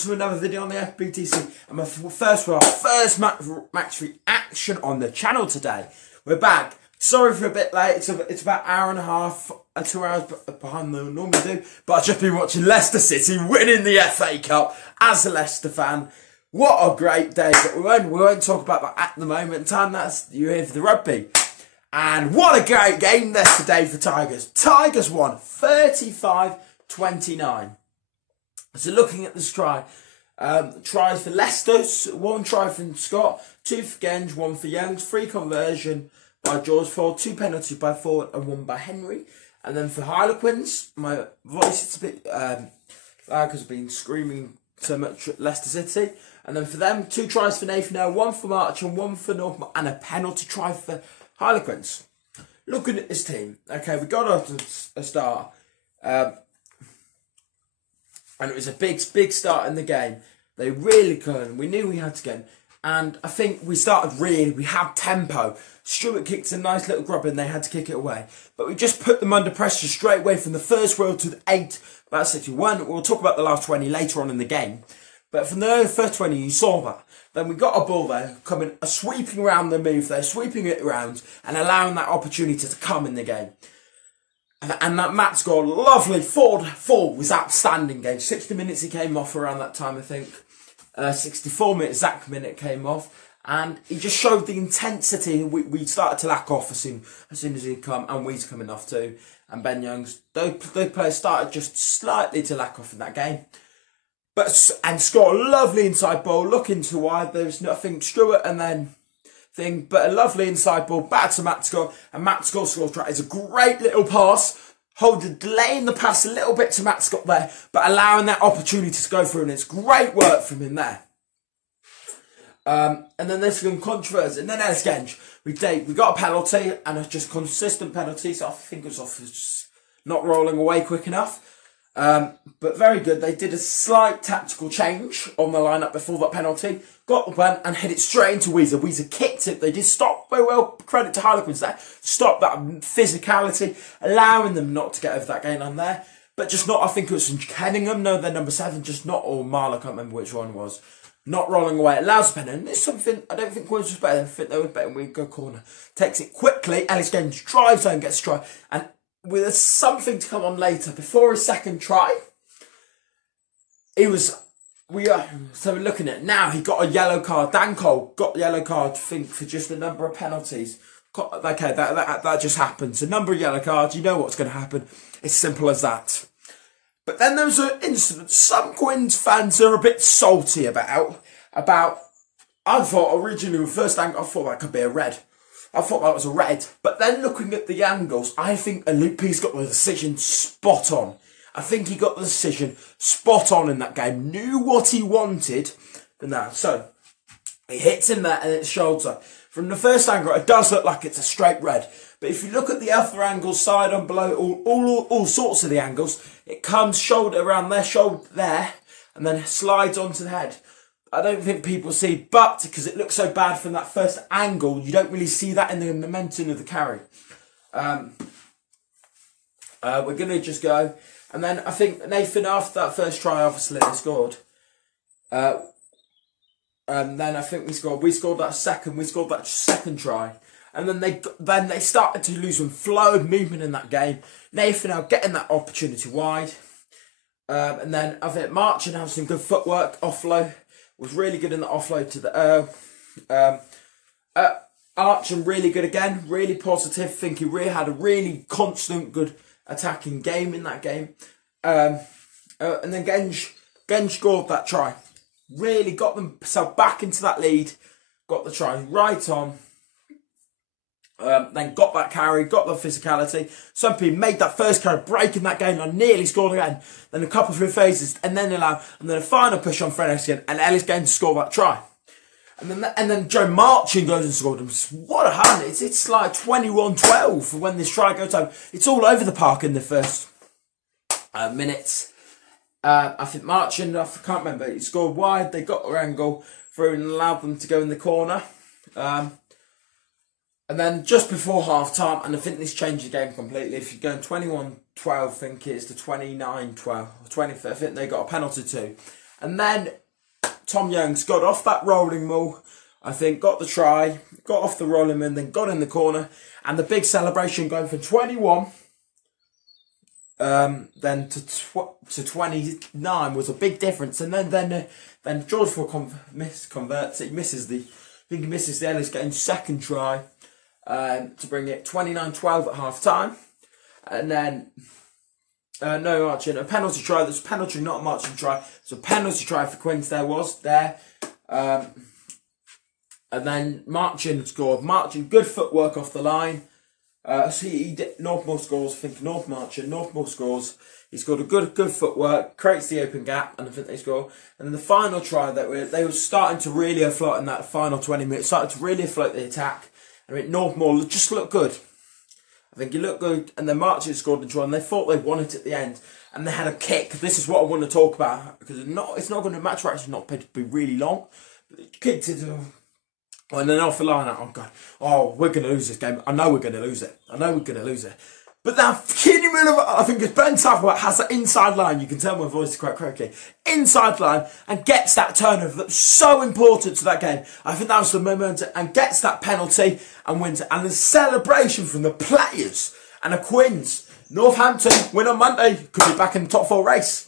To another video on the FBTC and my first match reaction on the channel today. We're back. Sorry for a bit late. It's about an hour and a half, 2 hours behind than we normally do. But I've just been watching Leicester City winning the FA Cup as a Leicester fan. What a great day! But we won't talk about that at the moment in time. You're here for the rugby. And what a great game yesterday for Tigers. Tigers won 35-29. So looking at this tries for Leicester, 1 try from Scott, 2 for Genge, 1 for Youngs, 3 conversion by George Ford, 2 penalties by Ford and 1 by Henry. And then for Harlequins, my voice is a bit loud because I've been screaming so much at Leicester City. And then for them, 2 tries for Nathan, 1 for March and 1 for North, and a penalty try for Harlequins. Looking at this team, okay, we got off to a start. And it was a big start in the game. They really could. We knew we had to get. And I think we had tempo. Stewart kicked a nice little grub and they had to kick it away. But we just put them under pressure straight away from the first wheel to the 8, about 61. We'll talk about the last 20 later on in the game. But from the first 20, you saw that. Then we got a ball there, sweeping around the move there, sweeping it around and allowing that opportunity to come in the game. And that Matt scored lovely. Ford was outstanding game. 60 minutes he came off around that time, I think. 64 minutes Zach minute came off. And he just showed the intensity. We started to lack off as soon as he'd come. And Weed's coming off too. And Ben Youngs. Those players started just slightly to lack off in that game. And scored a lovely inside ball. Looking to wide. There was nothing. Stewart and then... but a lovely inside ball back to Matt Scott, and Matt Scott's try is a great little pass, delaying the pass a little bit to Matt Scott there, but allowing that opportunity to go through, and it's great work from him there. And then there's some controversy, and then there's Genge. We got a penalty, and a just consistent penalty, so I think it was off not rolling away quick enough. But very good. They did a slight tactical change on the lineup before that penalty. Got the one and hit it straight into Weezer. Weezer kicked it. They did stop very well. Credit to Harlequins there. Stop that physicality, allowing them not to get over that gain line there. But just not, I think it was from Kenningham. No, they're number 7. Just not, or Marl, I can't remember which one it was. Not rolling away. It allows the pen. And it's something, I don't think Queens was better. I think they were better when we go corner. Takes it quickly. Ellis Genge drives home, gets a try. And with something to come on later, before his second try, so we're looking at now, he got a yellow card. Dan Cole got the yellow card, I think, for just a number of penalties. Okay, that just happens. A number of yellow cards, you know what's going to happen. It's simple as that. But then there was an incident some Quins fans are a bit salty about. I thought originally, first angle, I thought that could be a red. I thought that was a red. But then looking at the angles, I think Luke Peace got the decision spot on. I think he got the decision spot on in that game. Knew what he wanted. So, he hits him there and it's shoulder. From the first angle, it does look like it's a straight red. But if you look at the other angles, side on below, all sorts of the angles, it comes shoulder around there, shoulder there, and then slides onto the head. I don't think people see, but because it looks so bad from that first angle, you don't really see that in the momentum of the carry. We're going to just go. And then I think Nathan, after that first try, obviously they scored. And then I think we scored that second try. And then they started to lose some flow of movement in that game. Nathan now getting that opportunity wide. And then I think Marchand had some good footwork, offload. Was really good in the offload to the Archon really good again, really positive. Think he really had a really constant good attacking game in that game. And then Genge scored that try. Really got themselves back into that lead. Got the try right on. Then got that carry, got the physicality. Somebody made that first carry, breaking that game line, nearly scored again. Then a couple of phases, and then a final push on Freddiec again, and Ellis Genge to score that try. And then Joe Marchand goes and scored him. What a hand! It's like 21-12 when this try goes home. It's all over the park in the first minutes. I think Marchand, I can't remember. He scored wide. They got their angle through and allowed them to go in the corner. And then just before half time, and I think this changed the game completely. If you're going 21-12, I think it's to 29-12, 20. I think they got a penalty too. And then Tom Youngs got off that rolling maul, I think, got the try, got off the rolling man, then got in the corner, and the big celebration going from 21 then to 29 was a big difference. And then George converts. He misses the Ellis getting second try to bring it 29-12 at half time. And then no marching, a penalty try. There's a penalty, not a marching try. It's a penalty try for Quinns. And then Marching scored. Marching, good footwork off the line. So he did, Northmore scores. I think Northmore scores. He scored a good footwork, creates the open gap, and I think they score. And then the final try that they were starting to really afloat in that final 20 minutes, started to really afloat the attack. I mean, Northmore just looked good. I think he looked good, and then Marching scored the try, and they thought they won it at the end, and they had a kick. This is what I want to talk about, because it's not going to match. Actually, not going to be really long. But they kicked it. And then off the line, oh God, we're going to lose this game. I know we're going to lose it. But that Kenny Miller, I think it's Ben Southwell, has that inside line. You can tell my voice is quite croaky. Inside line, and gets that turnover that's so important to that game. I think that was the moment, and gets that penalty and wins it. And the celebration from the players and the Quinns. Northampton win on Monday, could be back in the top 4 race.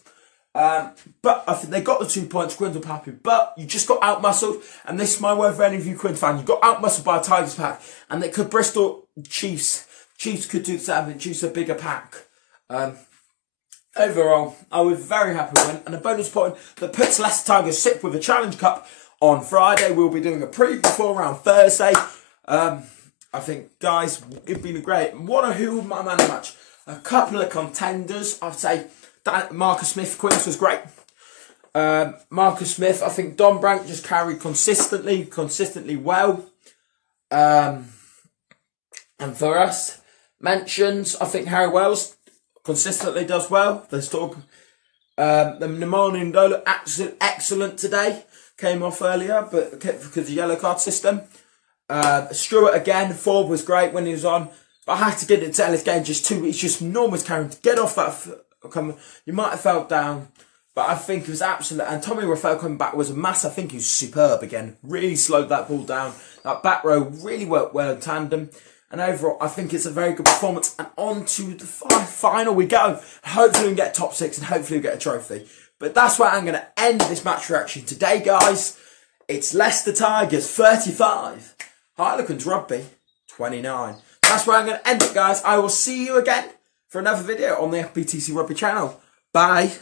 But I think they got the 2 points. Quinns were happy, but you just got out-muscled, and this is my word for any of you Quinns fans. You got out-muscled by a Tigers pack, and it could Bristol Chiefs could do something. Chiefs a bigger pack. Overall, I was very happy with it, and a bonus point that puts Leicester Tigers 6th with a Challenge Cup on Friday. We'll be doing a preview for around Thursday. I think, guys, it's been a great. What a who my man match. A couple of contenders, I'd say. Marcus Smith, Quinns was great. Marcus Smith, I think Don Brandt just carried consistently well. And for us, mentions, I think Harry Wells consistently does well. There's talk. The Nemani Ndola, excellent today. Came off earlier, but because of the yellow card system. Stewart again, Ford was great when he was on. But I had to get it to Ellis game just 2 weeks, just enormous carrying to get off that. You might have felt down, but I think it was absolute. And Tommy Raphael coming back was a mass. I think he was superb again. Really slowed that ball down. That back row really worked well in tandem. And overall, I think it's a very good performance. And on to the final we go. Hopefully we can get top 6 and hopefully we get a trophy. But that's where I'm going to end this match reaction today, guys. It's Leicester Tigers 35, Harlequins Rugby 29. That's where I'm going to end it, guys. I will see you again for another video on the FBTC Rugby channel. Bye.